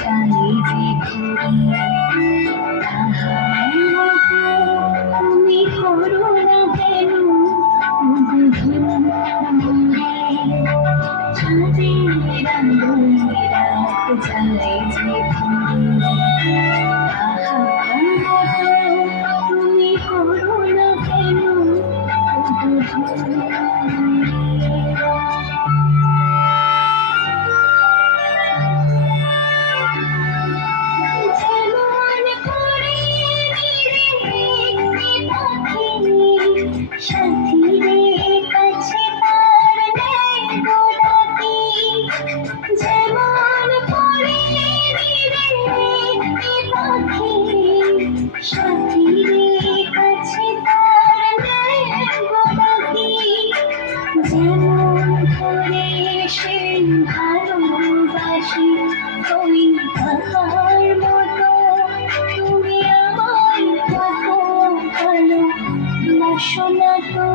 চাই যে ঘুরিয়ে তাহার মতো তুমি করো না কেন মরে চাঁদের আলোয় রাত চাই যে ঘুরিয়ে তাহার মতো তুমি করো না কেন সাথীরে কাছে তার নেই গোলাপি যেমন পরে পাখি সাথীরে কাছে তার নেই গোলাপি যেমন করে সে ভালোবাসি ওই তাহার মতো তুমি আমার কত ভালো বাসনা তো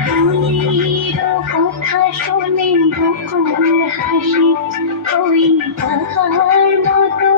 ফুলের কথা শুনে বকুল হাসি ওই তাহার মতো